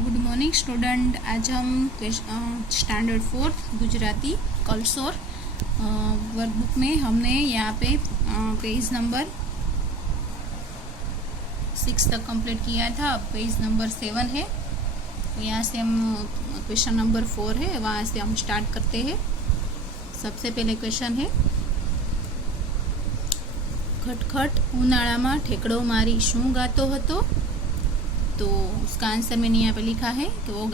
Good morning student. आज हम standard 4 Gujarati कलसोर workbook में हमने यहाँ पे पेज नंबर 6 तक कंप्लीट किया था। अब पेज नंबर 7 है, तो यहाँ से हम क्वेश्चन नंबर 4 है, वहाँ से हम स्टार्ट करते हैं। सबसे पहले क्वेश्चन है, खटखट उनाळामां ठेकड़ो मारी शुं गातो हतो। तो उसका आंसर मैंने यहाँ पे लिखा है कि वो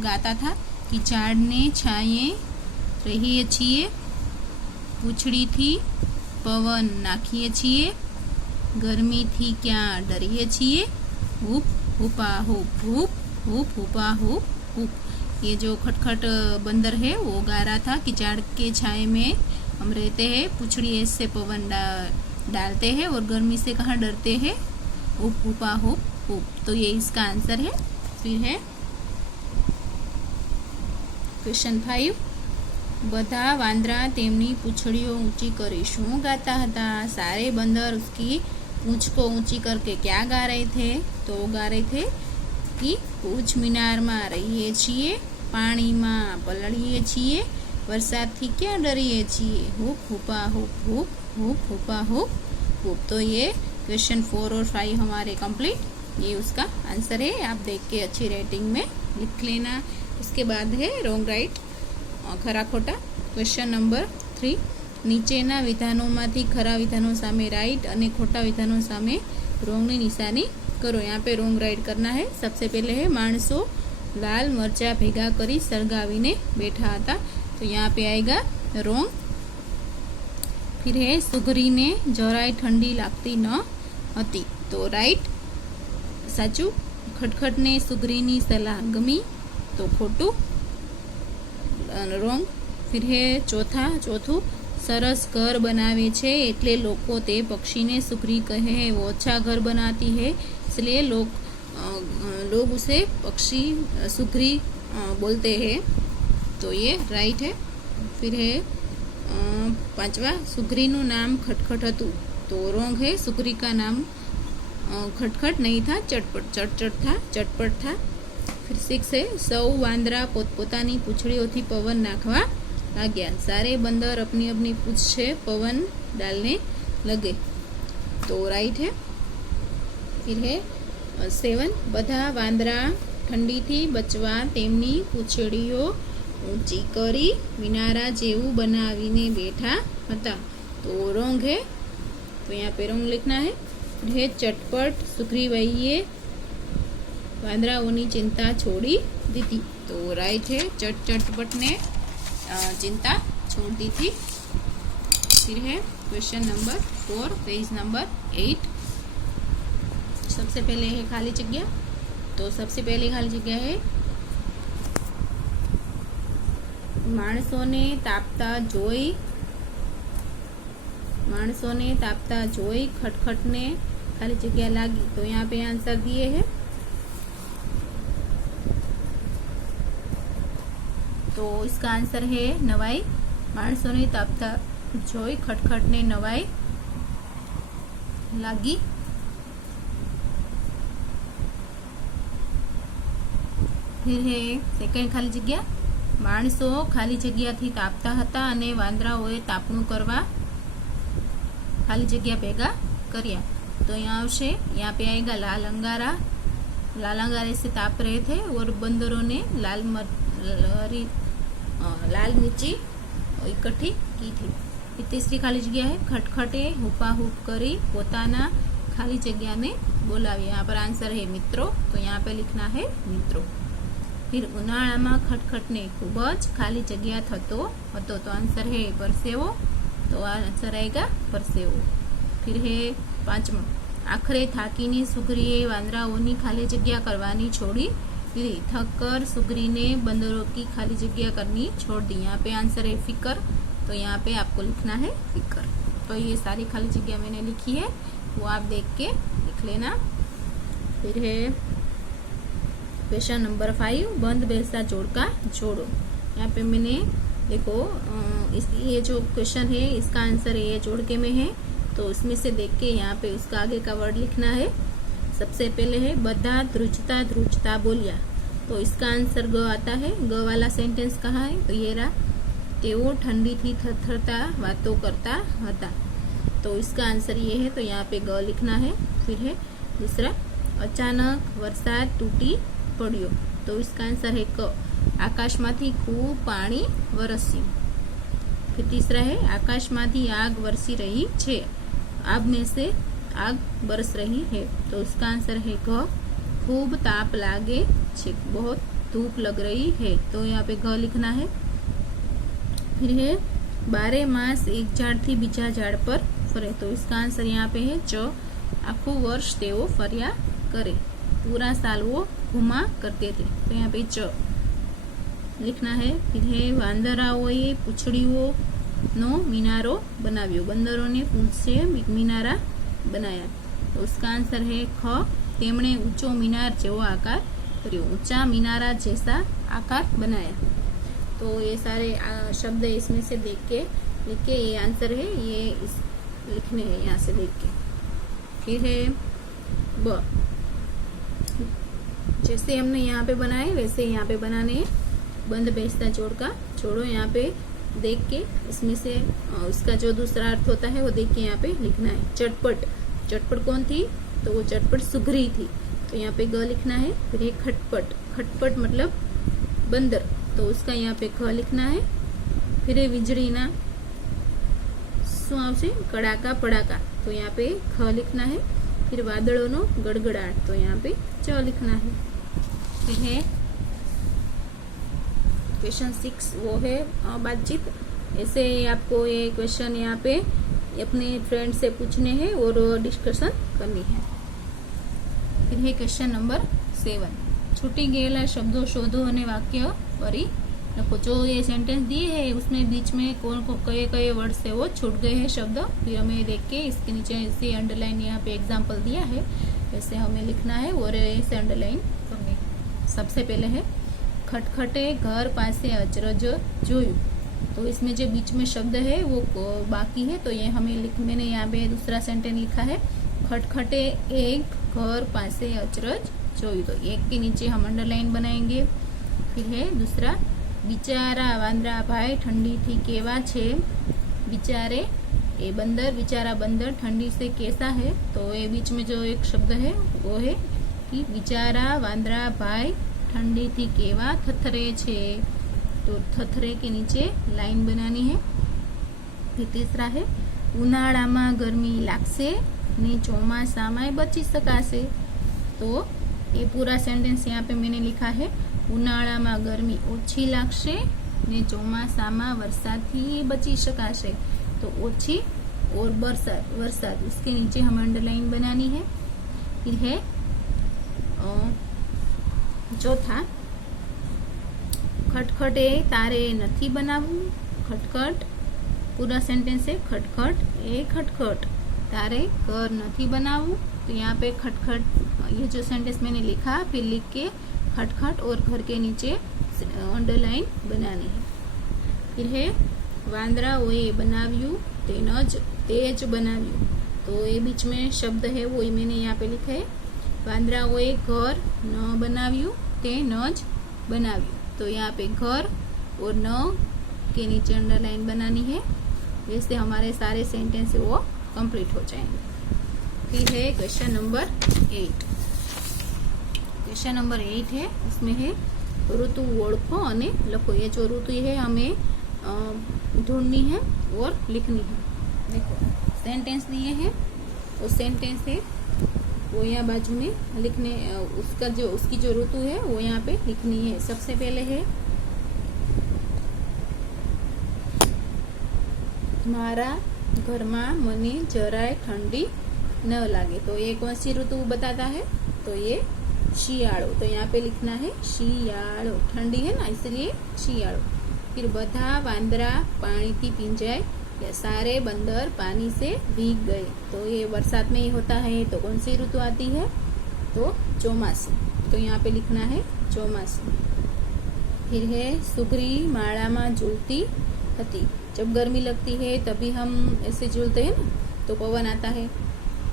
गाता था कि झाड़ने छाये रहीए छीए, पूछड़ी थी पवन नाखीए छीए, गर्मी थी क्या डरीए छीए, hoop हुपा hoop hoop hoop हुपा hoop hoop. ये जो खटखट बंदर है वो गा रहा था कि झाड़ के छाए में हम रहते हैं, पूछड़ी से पवन डालते हैं और गर्मी से कहाँ डरते हैं, हुप हुपा हुप हुप। तो ये इसका आंसर है। फिर है क्वेश्चन 5, बधा वांदरा तेमनी पूछड़ियों ऊंची करे शुं गाता हता। सारे बंदर उसकी पूंछ को ऊंची करके क्या गा रहे थे। तो गा रहे थे कि पूछ मीनार में रहीए छीए, पानी में पलळीए छीए, वरसाद थी क्या डरीए छीए, hoop हुपा hoop hoop hoop हुपा hoop hoop. तो ये क्वेश्चन 4 और 5 हमारे कंप्लीट, ये उसका आंसर है। आप देख के अच्छी रेटिंग में लिख लेना। उसके बाद है रोंग राइट खरा खोटा। क्वेश्चन नंबर 3, નીચેના વિધાનોમાંથી ખરા વિધાનો સામે રાइट અને खोटा વિધાનો સામે રોંગની નિશાની करो। यहाँ पे रोंग राइट करना है। सबसे पहले है माणसो लाल मरचा भेगा करी सळगावीने बैठा था। तो यहाँ पे आएगा रोंग। फिर है सुगरीने જરાય ठंडी लगती न हती। तो राइट साचू। खटखट ने सुगरीनी सलाह गमी, तो खोटू रोंग। फिर है चौथू, सरस घर बनावे छे एटले लोको ते पक्षी ने सुगरी कहे, वो अच्छा घर बनाती है इसलिए लोग उसे पक्षी सुगरी बोलते हैं। तो ये राइट है। फिर है 5वां, सुगरी नु नाम खटखट हतु। तो रोंग है, सुगरी का नाम खटखट नहीं था, चटपट था। फिर 6 है, सौ वांदरा पोतपोतानी पूछड़ीओथी पवन नाखवा लाग्या। सारे बंदर अपनी अपनी पूछ से पवन डालने लगे। तो राइट है। फिर है 7, बधा वांदरा ठंडी थी बचवा तेमनी पूछड़ीओ ऊंची करी मिनारा जेवू बनावीने बैठा हता। तो रोंग है, तो यहाँ पे रोंग लिखना है। है चटपट सुग्रीवैये वांदराओनी चिंता छोड़ी दी थी। तो राइट है, चटपट ने चिंता छोड़ दी थी। फिर है क्वेश्चन नंबर 4 पेज नंबर 8। सबसे पहले है खाली जगह। तो सबसे पहले खाली जगह है, माणसोने तापता जोई खटखट ने खाली जगह लागी। तो यहाँ पे आंसर दिए है। तो इसका आंसर है नवाई। माणसोने तापता जोई खटखट ने नवाई लागी। फिर है सेकंड खाली जगह, माणसो खाली जगह थी तापता हता अने वांदराओए तापणुं करवा खाली जगह भेगा कर्या। तो यहाँ से यहाँ पे आएगा लाल अंगारे से ताप रहे थे और बंदरों ने लाल मिर्ची इकट्ठी की थी। तीसरी खाली जगह है, खटखटे हुपा हुप करी पोताना खाली जगह ने बोलावी। यहाँ पर आंसर है मित्रों। तो यहाँ पे लिखना है मित्रों। फिर उनाळामां खटखटने खूब ज खाली जगह थतो हतो। तो आंसर है परसेवो। तो आंसर आएगा परसेवो। फिर है 5वां, आखरे थाकीने सुगरीए वांदराओनी खाली जगह करवानी छोड़ी दी। थक कर सुगरी ने बंदरों की खाली जगह करनी छोड़ दी। यहाँ पे आंसर है फिकर। तो यहाँ पे आपको लिखना है फिकर। तो ये सारी खाली जगह मैंने लिखी है, वो आप देख के लिख लेना। फिर है क्वेश्चन नंबर 5, बंद बेलसा जोड़का जोड़ो। यहाँ पे मैंने देखो ये जो क्वेश्चन है इसका आंसर ये जोड़ के में है। तो इसमें से देख के यहाँ पे उसका आगे का वर्ड लिखना है। सबसे पहले है बधा ध्रुजता ध्रुजता बोलिया, तो इसका आंसर ग आता है। ग वाला सेंटेंस कहाँ है? तो ये रहा, तेओ ठंडी थी थरथरता वातो करता हता, तो इसका आंसर ये है। तो यहाँ पे ग लिखना है। फिर है दूसरा, अचानक वरसाद तूटी पड़ियो, तो इसका आंसर है क, आकाशमांथी खूब पानी वरस्યું। फिर तीसरा है, आकाशमांथी आग वरसी रही छे, आग में से आग बरस रही है, तो इसका आंसर है घ, खूब ताप लागे छे, बहुत धूप लग रही है, तो यहाँ पे घ लिखना है। फिर है, 12 मास एक झाड़ थी बीजा झाड़ पर फरे, तो इसका आंसर यहाँ पे है च, आखो वर्ष तेओ फर्या करे, पूरा साल वो घुमा करते थे, तो यहाँ पे च लिखना है। फिर है, वांदराओए पूछड़ीओ नो मीनारो बनाव्यो, बंदरों ने पूंछ से मीनारा बनाया, तो उसका आंसर है ख, तेमणे ऊंचो मीनार जेवो आकार कर्यो, ऊंचा मीनारा जैसा आकार बनाया। तो ये सारे शब्द इसमें से देख के लिख के ये आंसर है, ये इस लिखने हैं यहाँ से देख के। फिर है ब, जैसे हमने यहाँ पे बनाए वैसे यहाँ पे बनाने हैं। बंद बेचता जोड़ का छोड़ो, यहाँ पे देख के इसमें से इसका जो दूसरा अर्थ होता है वो देख के यहाँ पे लिखना है। चटपट, चटपट कौन थी? तो वो चटपट सुघरी थी, तो यहाँ पे ग लिखना है। फिर एक खटपट, खटपट मतलब बंदर, तो उसका यहाँ पे ख लिखना है। फिर है वीजળી ना શું આવશે? कड़ाका पड़ाका, तो यहाँ पे ख लिखना है। फिर वादड़ों नो गड़गड़ाहट, तो यहाँ पे च लिखना है। फिर है क्वेश्चन 6, वो है बातचीत। ऐसे आपको ये क्वेश्चन यहाँ पे अपने फ्रेंड से पूछने हैं और डिस्कशन करनी है। फिर है क्वेश्चन नंबर 7, छूटी गયેલા शब्दों शोधो અને वाक्य परी लखो। जो ये सेंटेंस दिए है उसमें बीच में कौन को कई कई वर्ड से वो छूट गए हैं शब्द, फिर हमें देख के इसके नीचे ऐसे अंडरलाइन यहाँ पे एग्जाम्पल दिया है, वैसे हमें लिखना है और ऐसे अंडरलाइन करनी है। सबसे पहले है, खटखटे घर पासे अचरज जोयु, तो इसमें जो बीच में शब्द है वो बाकी है, तो ये हमें मैंने यहाँ पे दूसरा सेंटेंस लिखा है, खटखटे एक घर पासे अचरज जोयु, तो एक के नीचे हम अंडरलाइन बनाएंगे। फिर है दूसरा, बिचारा वांदरा भाई ठंडी थी केवा छे, बिचारे ये बंदर, बिचारा बंदर ठंडी से कैसा है, तो ये बीच में जो एक शब्द है वो है कि बिचारा वांदरा भाई ठंडी थी केवा थथरे छे, तो थथरे के नीचे लाइन बनानी है। फिर तीसरा है, उनाळामां गर्मी लागशे ने ચોમાસામાં बची शकाशे, तो ये पूरा सेंटेंस यहाँ पे मैंने लिखा है, उनाळामां गर्मी ओછી लागशे ने ચોમાસામાં वरसादथी बची शकाशे, तो ओછી और बरसात, वरसाद उसके नीचे हमें अंडरलाइन बनानी है। फिर है चौथा, खटखटे तारे नथी बनावू, खटखट पूरा सेंटेंस है, खटखट ए खटखट तारे घर नथी बनावू, तो यहाँ पे खटखट ये जो सेंटेंस मैंने लिखा फिर लिख के खटखट और घर के नीचे अंडरलाइन बनानी है। फिर है वांदराओए बनाव्यू तेज बनाव्यू, तो ये बीच में शब्द है वो मैंने यहाँ पे लिखा है, वांदराओए घर न बनाव्यू ते नज बनाव्यू, तो यहाँ पे घर और न के नीचे अंडरलाइन बनानी है, वैसे हमारे सारे सेंटेंस वो कंप्लीट हो जाएंगे। फिर है क्वेश्चन नंबर 8, क्वेश्चन नंबर 8 है, उसमें है ऋतु ओळखो अने लखो, ये जो ऋतु है हमें ढूंढनी है और लिखनी है। देखो सेंटेंस दिए हैं, वो सेंटेंस है वो यहाँ बाजू में लिखने, उसका जो उसकी जो ऋतु है वो यहाँ पे लिखनी है। सबसे पहले है, मारा घर में मने जराय ठंडी न लागे, तो ये कौन सी ऋतु बताता है? तो ये शियाळो, तो यहाँ पे लिखना है शियाळो, ठंडी है ना इसलिए शियाळो। फिर बधा वांदरा पानी थी पींजाय, सारे बंदर पानी से भीग गए, तो ये बरसात में ही होता है, तो कौन सी ऋतु आती है? तो ચોમાસું, तो यहाँ पे लिखना है ચોમાસું। फिर है सुघरी माड़ा में झूलती हती, जब गर्मी लगती है तभी हम ऐसे झूलते हैं ना, तो पवन आता है,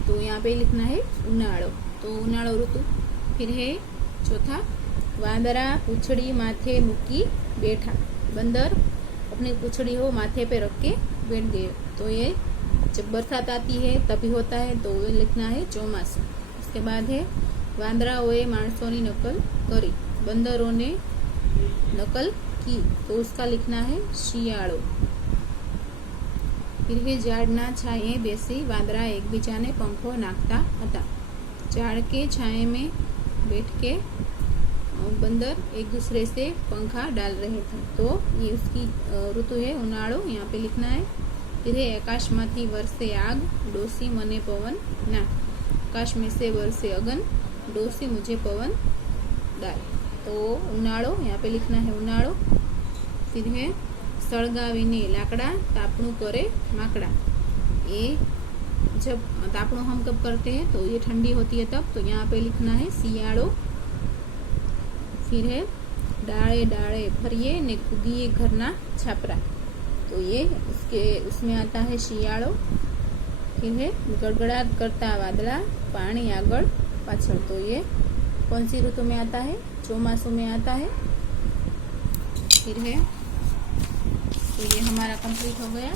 तो यहाँ पे लिखना है उनाळो। तो उनाळो ऋतु। फिर है चौथा, वांदरा पूछड़ी माथे मुकी बैठा। बंदर अपनी पूछड़ी हो माथे पे रख के बैठ गए। तो ये जब बरसात आती है तभी होता है, तो ये लिखना है चौमासु। उसके बाद है वांदराओए माणसोनी नकल करी। बंदरों ने नकल की, तो उसका लिखना है शियाळो। फिर है झाड़ना छाये बेसी वांदरा एकबीजाने पंखो नाखता हता। झाड़ के छाये में बैठ के बंदर एक दूसरे से पंखा डाल रहे थे। तो ये उसकी ऋतु है उनाळो, यहाँ पे लिखना है। फिर है आकाशमांथी वरसे आग डोसी मने पवन ना। आकाश में से वरसे अगन डोसी मुझे पवन डाल। तो उनाळो यहाँ पे लिखना है उनाळो। फिर है सळगावीने लाकड़ा तापणु करे माकड़ा। ये जब तापणु हम कब करते हैं, तो ये ठंडी होती है तब, तो यहाँ पे लिखना है सियाळो। फिर है डाळे डाळे फरिये ने कूदिए घरना छापरा। तो ये उसमें आता है शियाळो। फिर है गड़गड़ाट करता वादळा पानी आगळ पाछळ। तो ये कौन सी ऋतु में आता है, चौमासु में आता है। फिर है, तो ये हमारा कंप्लीट हो गया।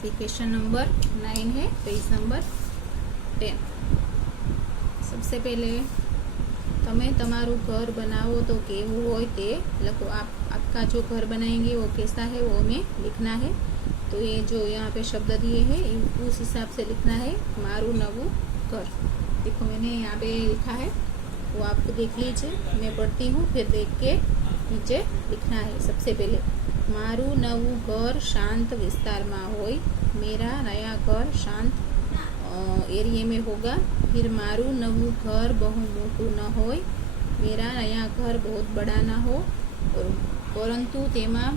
फिर क्वेश्चन नंबर 9 है, पेज नंबर 10। सबसे पहले તમે તમારું घर बनाओ तो केवू होय ते लखो। आपका जो घर बनाएंगे वो कैसा है वो हमें लिखना है। तो ये जो यहाँ पे शब्द दिए हैं उस हिसाब से लिखना है। मारू नवू घर, देखो मैंने यहाँ पे लिखा है, वो आपको देख लीजिए। मैं पढ़ती हूँ, फिर देख के नीचे लिखना है। सबसे पहले मारू नवू घर शांत विस्तार में होय। मेरा नया घर शांत एरिया में होगा। फिर मारू नवू घर बहु मोटू न होय। मेरा नया घर बहुत बड़ा ना हो, परंतु तेमा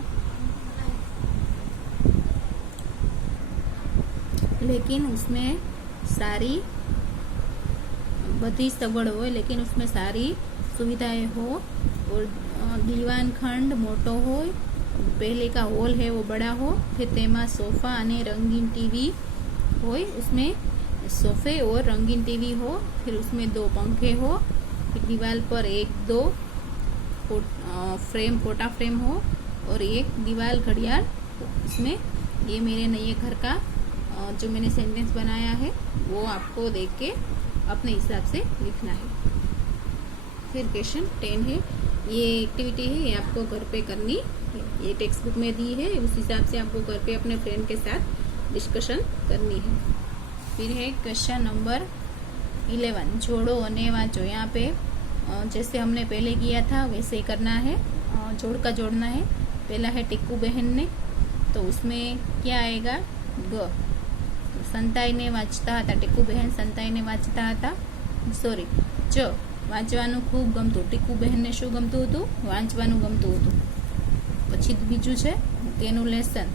लेकिन उसमें सारी बधी सगवड़ हो, लेकिन उसमें सारी सुविधाएं हो। और दीवान खंड मोटो हो, पहले का हॉल है वो बड़ा हो। फिर तेमा सोफा अने रंगीन टीवी हो, उसमें सोफे और रंगीन टीवी हो। फिर उसमें 2 पंखे हो। फिर दीवार पर 1-2 फ्रेम, फोटा फ्रेम हो और एक दीवार घड़ियाल। इसमें ये मेरे नए घर का जो मैंने सेंटेंस बनाया है वो आपको देख के अपने हिसाब से लिखना है। फिर क्वेश्चन 10 है, ये एक्टिविटी है, ये आपको घर पे करनी है। ये टेक्स्ट बुक में दी है, उस हिसाब से आपको घर पे अपने फ्रेंड के साथ डिस्कशन करनी है। फिर है क्वेश्चन नंबर 11, जोड़ो और वांचो। यहाँ पे जैसे हमने पहले किया था वैसे ही करना है, जोड़ का जोड़ना है। पहला है टिक्कू बहन ने, तो उसमें क्या आएगा, ग। संताई ने वांचता था, टिक्कू बहन संताई ने वांचता था, सॉरी च। વાંચવાનું ખૂબ ગમતું, ટીકુ બહેનને શું ગમતું હતું, વાંચવાનું ગમતું હતું। પછી બીજું છે તેનું લેસન,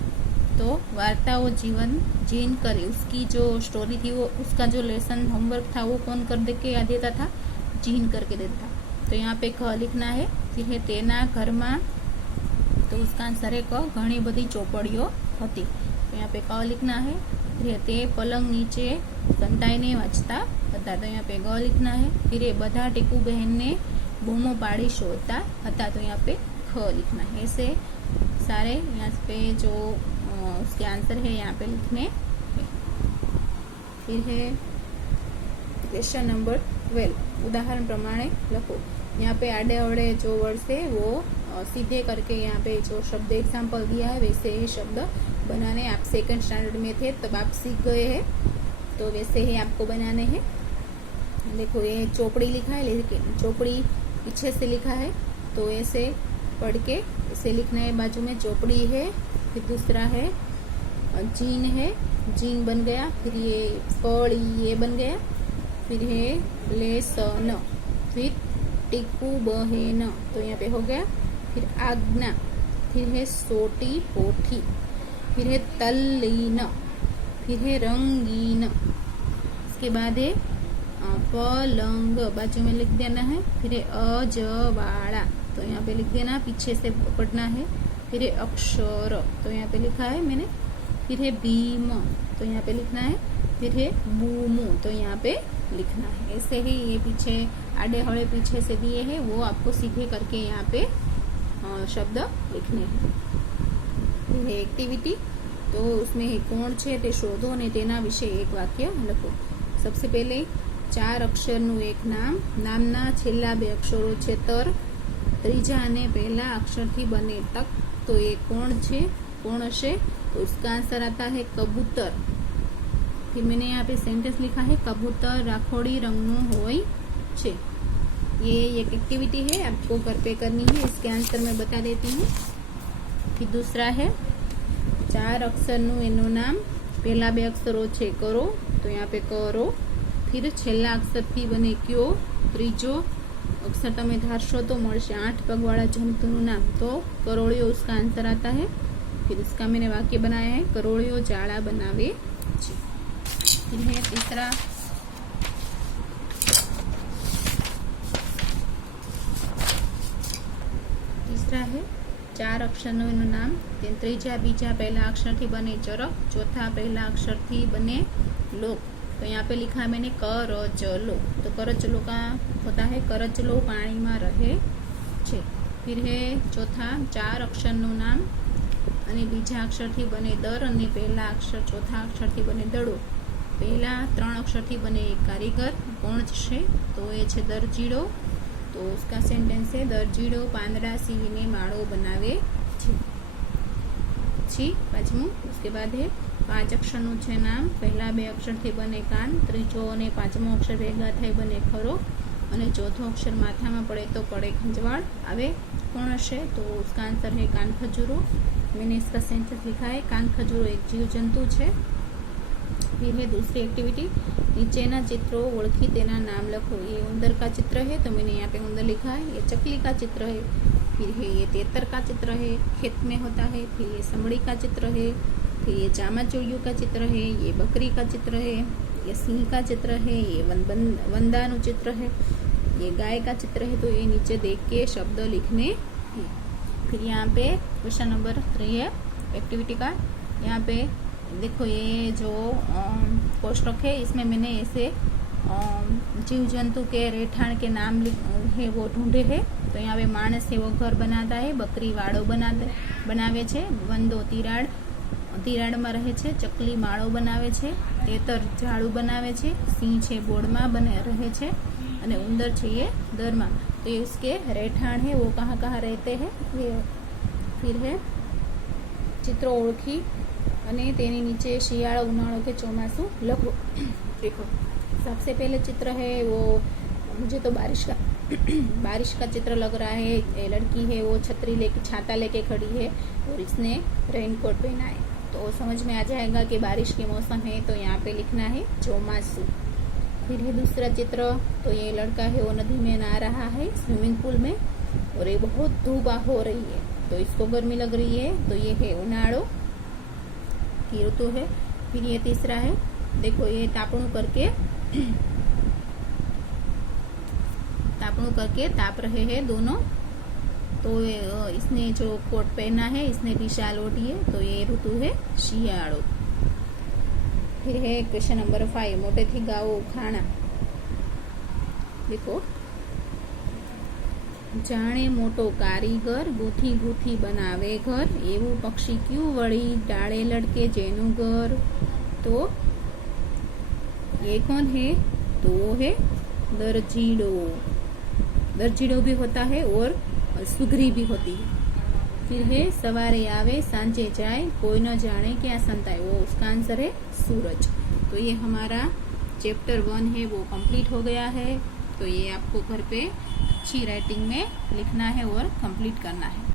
तो वार्ताओं जीवन जीन करे। उसकी जो स्टोरी थी वो, उसका जो लेसन होमवर्क था वो कौन कर दे के याद देता था, जीन करके देता था। तो यहाँ पे ख लिखना है। फिर है तेना घर में, तो उसका आंसर है क, घनी बधी चौपड़ियों होती। तो यहाँ पे क लिखना है। फिर है ते पलंग नीचे संताईने वांचता था, तो यहाँ पे ग लिखना है। फिर ये बधा टीकू बहन ने बूमो पाड़ी शोधता था, तो यहाँ पे ख लिखना है। ऐसे सारे यहाँ पे जो उसके आंसर है यहाँ पे लिखने हैं। फिर है क्वेश्चन नंबर 12, उदाहरण प्रमाणे लखो। यहाँ पे आड़े अवड़े जो वर्ड्स है वो सीधे करके यहाँ पे जो शब्द एग्जाम्पल दिया है वैसे ही शब्द बनाने। आप सेकंड स्टैंडर्ड में थे तब आप सीख गए हैं, तो वैसे ही आपको बनाने हैं। देखो ये चौपड़ी लिखा है, लेकिन चौपड़ी पीछे से लिखा है, तो ऐसे पढ़ के इसे लिखना है। बाजू में चौपड़ी है, फिर दूसरा है जीन है, जीन बन गया। फिर ये पड़ी ये बन गया। फिर है लेसन, फिर टिकू बहेन, तो यहाँ पे हो गया। फिर आज्ञा, फिर है सोटी पोठी, फिर है तल्लीन, फिर है रंगीन। इसके बाद है पलंग, बाजू में लिख देना है। फिर है अजवाड़ा, तो यहाँ पे लिख देना, पीछे से पढ़ना है। फिर है अक्षर, तो यहाँ पे लिखा है मैंने। फिर है भीम, तो यहाँ पे लिखना है। फिर है बूमू, तो यहाँ पे लिखना है। ऐसे ही ये पीछे आड़े हड़े पीछे से दिए हैं, वो आपको सीधे करके यहाँ पे शब्द लिखने हैं। ये एक्टिविटी तो उसमें कोण छे ते शोधो ने तेना विषे एक वाक्य लखो। सबसे पहले 4 अक्षरનું एक नाम, नामना छेल्ला 2 अक्षरो छे तर, त्रीजा ने पहला अक्षर थी बने टक, तो ये कौन छे, कौन हशे, तो उसका आंसर आता है कबूतर। फिर मैंने यहाँ पे सेंटेंस लिखा है कबूतर राखोड़ी रंगनु होय छे। ये एक एक्टिविटी है, आपको घर पे करनी है, इसके आंसर मैं बता देती हूँ। फिर दूसरा है 4 अक्षरનું એનું નામ, पहला 2 अक्षरो छे करो, तो यहाँ पे करो। फिर छेल्ला अक्षर थी बने क्यो, त्रीजो अक्षर तमे धारशो तो मळशे 8 पगवाळा जंतुનું नाम, तो करोड़ियो उसका आंसर आता है। फिर इसका मैंने वाक्य बनाया है करोड़ियो जाड़ा बनावे छे। फिर है तीसरा है 4 अक्षरનું એનું નામ, ત્રીજા बीजा पहला अक्षर थी बने चरक, चौथा पहला अक्षर थी बने लोक, तो यहाँ पे लिखा है मैंने करचलो, तो करचलो का होता है करचलो पानी में रहे छे। फिर है चौथा 4 अक्षरનું नाम અને बीजा अक्षर थी बने दर અને पहला अक्षर चौथा अक्षर थी बने दड़ो, पहला 3 अक्षर थी बने कारीगर, कोण छे, तो ये छे दरजीड़ो, तो उसका सेंटेंस है दरजीड़ो પાંદડા સીવીને માળો બનાવે છે। पांचमું, उसके बाद है 5 अक्षरનું છે नाम, पहला 2 अक्षर थी बने कान, त्रीजो અને પાંચમો अक्षर भेगा થઈ बने खरो, અને चौथो अक्षर माथामां पड़े तो पड़े खंजवाड़ आवे, कोण हशे, तो उसका आंसर है कान खजूरो। मैंने इसका सेंटेंस लिखा है कान खजूरो एक जीव जंतु है। फिर है दूसरी एक्टिविटी, नीचेना चित्रों ओळखी तेना नाम लखो। ये उंदर का चित्र है, तो मैंने यहाँ पे उंदर लिखा है। ये चकली का चित्र है, फिर है ये तेतर का चित्र है, खेत में होता है। फिर ये समड़ी का चित्र है, फिर ये चामाचोड़ियों का चित्र है, ये बकरी का चित्र है, ये सिंह का चित्र है, ये वंदानु चित्र है, ये गाय का चित्र है। तो ये नीचे देख के शब्द लिखने हैं। फिर यहाँ पे क्वेश्चन नंबर 3 है एक्टिविटी का। यहाँ पे देखो ये जो कोष्ठक है, इसमें मैंने ऐसे जीव जंतु के રહેઠાણ के नाम है वो ढूंढे हैं। तो यहाँ पे माणस है वो घर बनाता है, बकरी वाड़ो बनावे छे, वंदो तिराड़ में रहे छे, चकली माळो बनावे छे, तेतर झाड़ू बनावे छे, सिंह छे बोर्ड में बने रहे छे, અને उंदर छे ये दर में। तो ये उसके રહેઠાણ है वो कहाँ कहाँ रहते हैं। फिर है चित्रों ओळखी અને તેની नीचे શિયાળો ઉનાળો के ચોમાસું લખો। देखो सबसे पहले चित्र है वो, मुझे तो बारिश का चित्र लग रहा है। ये लड़की है वो छाता लेके खड़ी है और इसने रेनकोट पहना है, तो समझ में आ जाएगा कि बारिश के मौसम है। तो यहाँ पे लिखना है चौमासु। फिर है दूसरा चित्र, तो ये लड़का है वो नदी में नहा रहा है स्विमिंग पूल में, और ये बहुत धूप हो रही है, तो इसको गर्मी लग रही है, तो ये है उनाळो की ऋतु है। फिर ये तीसरा है, देखो ये तापणु करके ताप रहे हैं दोनों, तो इसने जो कोट पहना है, इसने भी शाल ओढ़ी है, तो ये ऋतु है शियाळो। फिर है क्वेश्चन नंबर 5, मोटे थी गाओ खाना। देखो जाने मोटो कारीगर गूथी गूथी बनावे घर, एवं पक्षी क्यों वળી डाळे लड़के जेनु घर। तो ये कौन है, तो वो है दरजीड़ो। दरजीड़ो भी होता है और सुगरी भी होती है। फिर है सवारे आवे सांजे जाए, कोई न जाने क्या संताए, वो उसका आंसर है सूरज। तो ये हमारा चैप्टर 1 है वो कंप्लीट हो गया है। तो ये आपको घर पे अच्छी राइटिंग में लिखना है और कंप्लीट करना है।